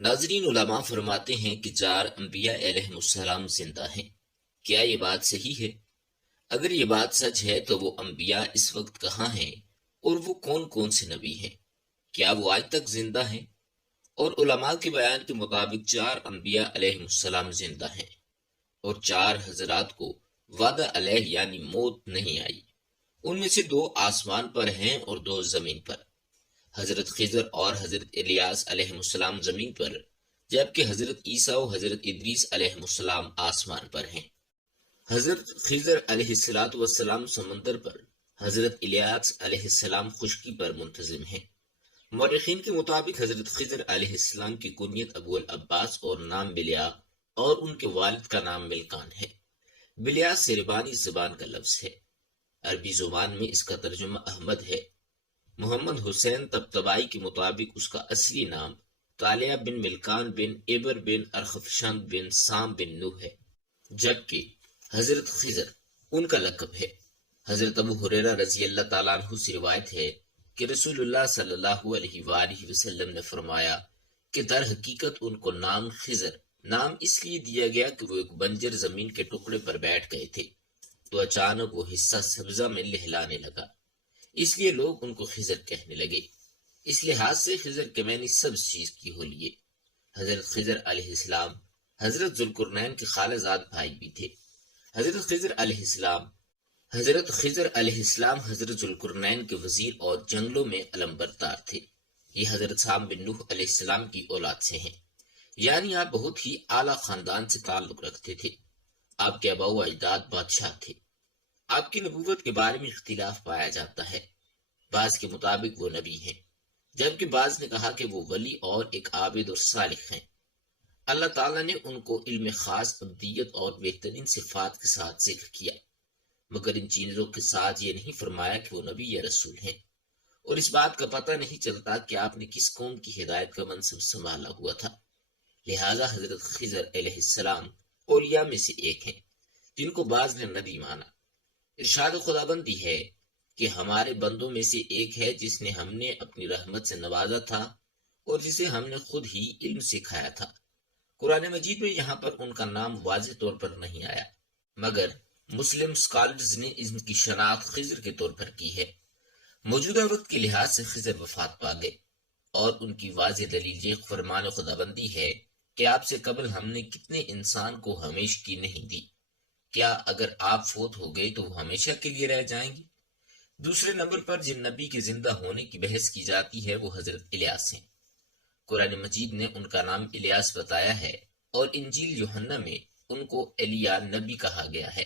ناظرین، علماء فرماتے ہیں کہ چار انبیاء علیہم السلام زندہ ہیں۔ کیا یہ بات صحیح ہے؟ اگر یہ بات سچ ہے تو وہ انبیاء اس وقت کہاں ہیں اور وہ کون کون سے نبی ہیں؟ کیا وہ آج تک زندہ ہیں؟ اور علماء کے بیان کے مطابق چار انبیاء علیہم السلام زندہ ہیں، اور چار حضرات کو وعدہ علیہ یعنی موت نہیں آئی۔ ان میں سے دو آسمان پر ہیں اور دو زمین پر، حضرت خضر اور حضرت الیاس علیہ السلام زمین پر، جبکہ حضرت عیسیٰ و حضرت ادریس علیہ السلام آسمان پر ہیں۔ حضرت خضر علیہ السلام سمندر پر، حضرت الیاس علیہ السلام خشکی پر منتظم ہیں۔ مورخین کے مطابق حضرت خضر علیہ السلام کی کنیت ابو العباس اور نام بلیا، اور ان کے والد کا نام ملکان ہے۔ بلیا سربانی زبان کا لفظ ہے، عربی زبان میں اس کا ترجمہ احمد ہے۔ محمد حسین طبطبائی کے مطابق اس کا اصلی نام طالیہ بن ملکان بن عبر بن ارخفشند بن سام بن نوح ہے، جبکہ حضرت خضر ان کا لقب ہے۔ حضرت ابو ہریرہ رضی اللہ تعالیٰ عنہ سے روایت ہے کہ رسول اللہ صلی اللہ علیہ وآلہ وسلم نے فرمایا کہ در حقیقت ان کو نام خضر نام اس لیے دیا گیا کہ وہ ایک بنجر زمین کے ٹکڑے پر بیٹھ گئے تھے تو اچانک وہ حصہ سبزہ میں لہلانے لگا، اس لیے لوگ ان کو خضر کہنے لگے۔ اس لحاظ سے خضر کے معنی سب چیز کی ہو لیے۔ حضرت خضر علیہ السلام حضرت ذوالقرنین کے خالہ زاد بھائی بھی تھے۔ حضرت خضر علیہ السلام حضرت ذوالقرنین کے وزیر اور جنگلوں میں علمبردار تھے۔ یہ حضرت سام بن نوح علیہ السلام کی اولاد سے ہیں، یعنی آپ بہت ہی اعلیٰ خاندان سے تعلق رکھتے تھے۔ آپ کے آباء و اجداد بادشاہ تھے۔ آپ کی نبوت کے بارے میں اختلاف پایا جاتا ہے۔ بعض کے مطابق وہ نبی ہیں، جبکہ بعض نے کہا کہ وہ ولی اور ایک عابد اور صالح ہیں۔ اللہ تعالیٰ نے ان کو علم خاص، ابدیت اور بہترین صفات کے ساتھ ذکر کیا، مگر ان چیزوں کے ساتھ یہ نہیں فرمایا کہ وہ نبی یا رسول ہیں، اور اس بات کا پتہ نہیں چلتا کہ آپ نے کس قوم کی ہدایت کا منصب سنبھالا ہوا تھا۔ لہذا حضرت خضر علیہ السلام اولیاء میں سے ایک ہیں، جن کو بعض نے نبی مانا۔ ارشاد خداوندی ہے کہ ہمارے بندوں میں سے ایک ہے جس نے ہم نے اپنی رحمت سے نوازا تھا اور جسے ہم نے خود ہی علم سکھایا تھا۔ قرآن مجید میں یہاں پر ان کا نام واضح طور پر نہیں آیا، مگر مسلم سکالرز نے ان کی شناخت خضر کے طور پر کی ہے۔ موجودہ وقت کے لحاظ سے خضر وفات پا گئے، اور ان کی واضح دلیل یہ فرمان خداوندی ہے کہ آپ سے قبل ہم نے کتنے انسان کو ہمیشگی نہیں دی، کیا اگر آپ فوت ہو گئے تو وہ ہمیشہ کے لیے رہ جائیں گے؟ دوسرے نمبر پر جن نبی کے زندہ ہونے کی بحث کی جاتی ہے وہ حضرت الیاس ہیں۔ قرآن مجید نے ان کا نام الیاس بتایا ہے، اور انجیل یوحنا میں ان کو ایلیا نبی کہا گیا ہے۔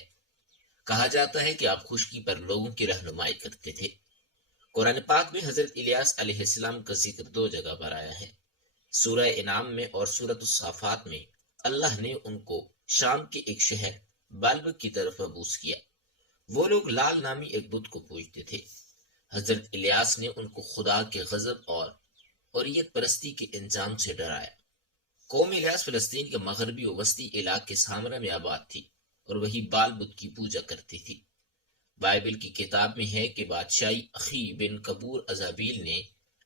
کہا جاتا ہے کہ آپ خشکی پر لوگوں کی رہنمائی کرتے تھے۔ قرآن پاک میں حضرت الیاس علیہ السلام کا ذکر دو جگہ پر آیا ہے، سورہ انعام میں اور سورۃ الصافات میں۔ اللہ نے ان کو شام کے ایک شہر بالبک کی طرف مبعوث کیا۔ وہ لوگ لال نامی ایک بت کو پوجتے تھے۔ حضرت الیاس نے ان کو خدا کے غضب اور حریت پرستی کے انجام سے ڈرایا۔ قوم الیاس فلسطین کے مغربی و وسطی علاقے سامرا میں آباد تھی، اور وہی بال بت کی پوجا کرتی تھی۔ بائبل کی کتاب میں ہے کہ بادشاہی اخی بن کبور ازابیل نے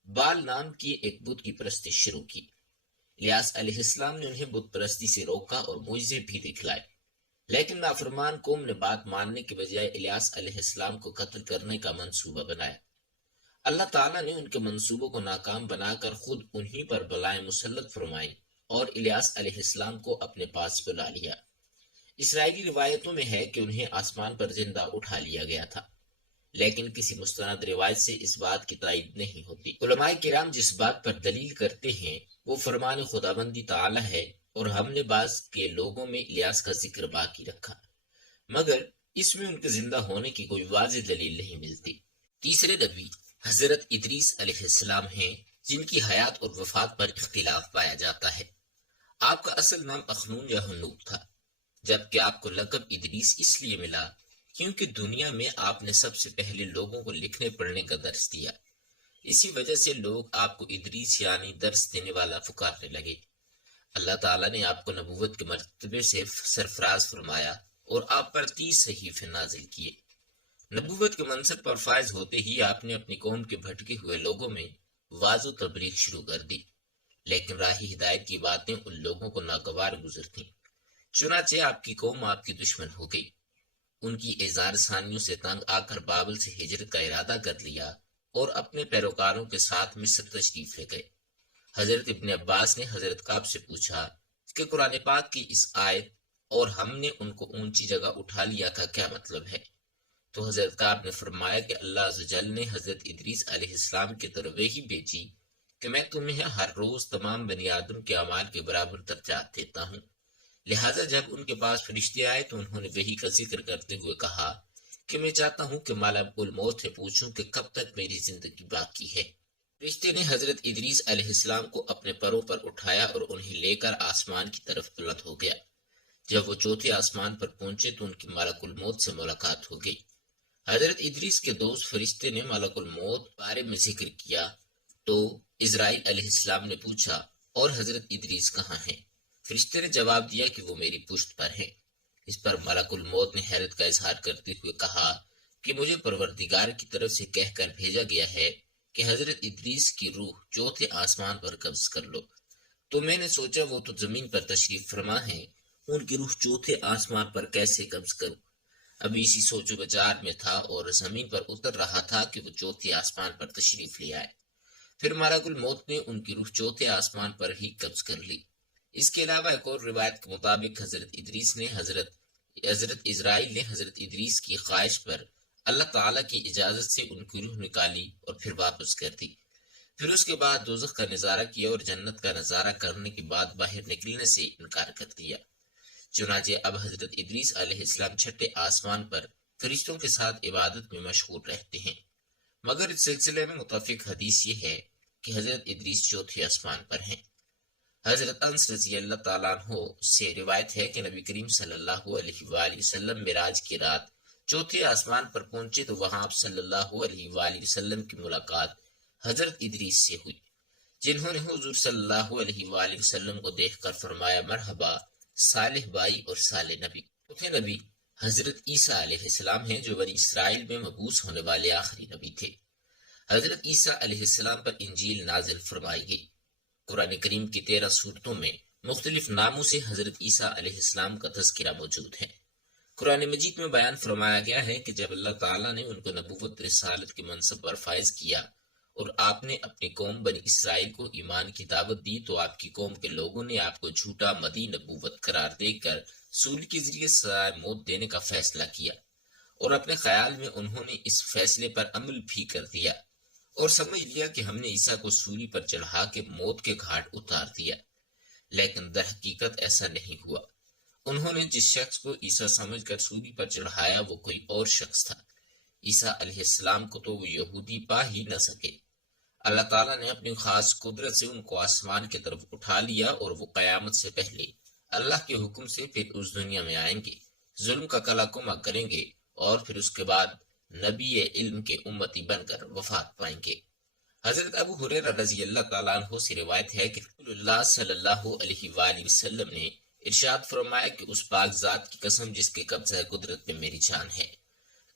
بال نام کی ایک بت کی پرستی شروع کی۔ الیاس علیہ السلام نے انہیں بت پرستی سے روکا اور معجزے بھی دکھلائے، لیکن نافرمان قوم نے بات ماننے کے بجائے الیاس علیہ السلام کو قتل کرنے کا منصوبہ بنایا۔ اللہ تعالیٰ نے ان کے منصوبوں کو ناکام بنا کر خود انہی پر بلائیں مسلط فرمائیں اور الیاس علیہ السلام کو اپنے پاس بلا لیا۔ اسرائیلی روایتوں میں ہے کہ انہیں آسمان پر زندہ اٹھا لیا گیا تھا، لیکن کسی مستند روایت سے اس بات کی تائید نہیں ہوتی۔ علماء کرام جس بات پر دلیل کرتے ہیں وہ فرمان خداوندی تعالیٰ ہے، اور ہم نے بعض کے لوگوں میں الیاس کا ذکر باقی رکھا، مگر اس میں ان کے زندہ ہونے کی کوئی واضح دلیل نہیں ملتی۔ تیسرے نبی حضرت ادریس علیہ السلام ہیں، جن کی حیات اور وفات پر اختلاف پایا جاتا ہے۔ آپ کا اصل نام اخنون یا ہنوب تھا، جبکہ آپ کو لقب ادریس اس لیے ملا کیونکہ دنیا میں آپ نے سب سے پہلے لوگوں کو لکھنے پڑھنے کا درس دیا۔ اسی وجہ سے لوگ آپ کو ادریس یعنی درس دینے والا پکارنے لگے۔ اللہ تعالیٰ نے آپ کو نبوت کے مرتبے سے سرفراز فرمایا اور آپ پر 30 صحیفے نازل کیے۔ نبوت کے منصب پر فائز ہوتے ہی آپ نے اپنی قوم کے بھٹکے ہوئے لوگوں میں واضح تبلیغ شروع کر دی۔ لیکن راہ ہدایت کی باتیں ان لوگوں کو ناگوار گزرتیں۔ چنانچہ آپ کی قوم آپ کی دشمن ہو گئی، ان کی اظہار ثانیوں سے تنگ آ کر بابل سے ہجرت کا ارادہ کر لیا اور اپنے پیروکاروں کے ساتھ مصر تشریف لے گئے۔ حضرت ابن عباس نے حضرت کعب سے پوچھا کہ قرآن پاک کی اس آیت اور ہم نے ان کو اونچی جگہ اٹھا لیا کا کیا مطلب ہے؟ تو حضرت کعب نے فرمایا کہ اللہ عز و جل نے حضرت ادریس علیہ السلام کی طرف وحی بھیجی کہ میں تمہیں ہر روز تمام بنی آدم کے اعمال کے برابر درجات دیتا ہوں۔ لہٰذا جب ان کے پاس فرشتے آئے تو انہوں نے وحی کا ذکر کرتے ہوئے کہا کہ میں چاہتا ہوں کہ ملک الموت سے پوچھوں کہ کب تک میری زندگی باقی ہے۔ فرشتے نے حضرت ادریس علیہ السلام کو اپنے پروں پر اٹھایا اور انہیں لے کر آسمان کی طرف بلند ہو گیا۔ جب وہ چوتھے آسمان پر پہنچے تو ان کی ملک الموت سے ملاقات ہو گئی۔ حضرت ادریس کے دوست فرشتے نے ملک الموت بارے میں ذکر کیا تو اسرائیل علیہ السلام نے پوچھا اور حضرت ادریس کہاں ہیں؟ فرشتے نے جواب دیا کہ وہ میری پشت پر ہیں۔ اس پر ملک الموت نے حیرت کا اظہار کرتے ہوئے کہا کہ مجھے پروردگار کی طرف سے کہہ کر بھیجا گیا ہے کہ حضرت ادریس کی روح چوتھے آسمان پر قبض کر لو۔ تو میں نے سوچا وہ تو زمین پر تشریف فرما ہے، ان کی روح چوتھے آسمان پر کیسے قبض کروں؟ ابھی اسی سوچ و بچار میں تھا اور زمین پر اتر رہا تھا کہ وہ چوتھے آسمان پر تشریف لے آئے۔ پھر ملک الموت نے ان کی روح چوتھے آسمان پر ہی قبض کر لی۔ اس کے علاوہ ایک اور روایت کے مطابق حضرت اسرائیل نے حضرت ادریس کی خواہش پر اللہ تعالیٰ کی اجازت سے ان کی روح نکالی اور پھر واپس کر دی۔ پھر اس کے بعد دوزخ کا نظارہ کیا اور جنت کا نظارہ کرنے کے بعد باہر نکلنے سے انکار کر دیا۔ چنانچہ اب حضرت ادریس علیہ السلام چھٹے آسمان پر فرشتوں کے ساتھ عبادت میں مشغول رہتے ہیں، مگر اس سلسلے میں متفق حدیث یہ ہے کہ حضرت ادریس چوتھے آسمان پر ہیں۔ حضرت انس رضی اللہ تعالیٰ عنہ سے روایت ہے کہ نبی کریم صلی اللہ علیہ وآلہ وسلم معراج کی رات چوتھے آسمان پر پہنچے تو وہاں آپ صلی اللہ علیہ وآلہ وسلم کی ملاقات حضرت ادریس سے ہوئی، جنہوں نے حضور صلی اللہ علیہ وآلہ وسلم کو دیکھ کر فرمایا مرحبا صالح بھائی اور صالح نبی۔ چوتھے نبی حضرت عیسیٰ علیہ السلام ہیں جو بنی اسرائیل میں مبعوث ہونے والے آخری نبی تھے۔ حضرت عیسیٰ علیہ السلام پر انجیل نازل فرمائی گئی۔ قرآن کریم کی 13 سورتوں میں مختلف ناموں سے حضرت عیسیٰ علیہ السلام کا تذکرہ موجود ہے۔ قرآن مجید میں بیان فرمایا گیا ہے کہ جب اللہ تعالیٰ نے ان کو نبوت رسالت کے منصب پر فائز کیا اور آپ نے اپنی قوم بنی اسرائیل کو ایمان کی دعوت دی تو آپ کی قوم کے لوگوں نے آپ کو جھوٹا مدعی نبوت قرار دے کر سولی کے ذریعے سزائے موت دینے کا فیصلہ کیا، اور اپنے خیال میں انہوں نے اس فیصلے پر عمل بھی کر دیا اور سمجھ لیا کہ ہم نے عیسیٰ کو سولی پر چڑھا کے موت کے گھاٹ اتار دیا، لیکن در حقیقت ایسا نہیں ہوا۔ انہوں نے جس شخص کو عیسیٰ سمجھ کر سولی پر چڑھایا وہ کوئی اور شخص تھا۔ عیسیٰ علیہ السلام کو تو وہ یہودی پا ہی نہ سکے۔ اللہ تعالیٰ نے اپنی خاص قدرت سے ان کو آسمان کی طرف اٹھا لیا اور وہ قیامت سے پہلے اللہ کے حکم سے پھر اس دنیا میں آئیں گے، ظلم کا کلا کما کریں گے اور پھر اس کے بعد نبی علم کے امتی بن کر وفات پائیں گے۔ حضرت ابو ہریرہ رضی اللہ تعالیٰ عنہ سے روایت ہے کہ رسول اللہ صلی اللہ علیہ وآلہ وسلم نے ارشاد فرمایا کہ اس پاک ذات کی قسم جس کے قبضہ قدرت میں میری جان ہے،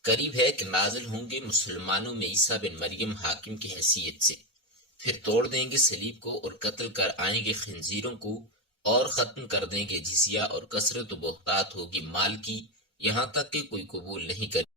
قریب ہے کہ نازل ہوں گے مسلمانوں میں عیسیٰ بن مریم حاکم کی حیثیت سے، پھر توڑ دیں گے صلیب کو اور قتل کر آئیں گے خنزیروں کو اور ختم کر دیں گے جزیہ، اور کثرت و بہتات ہوگی مال کی، یہاں تک کہ کوئی قبول نہیں کرے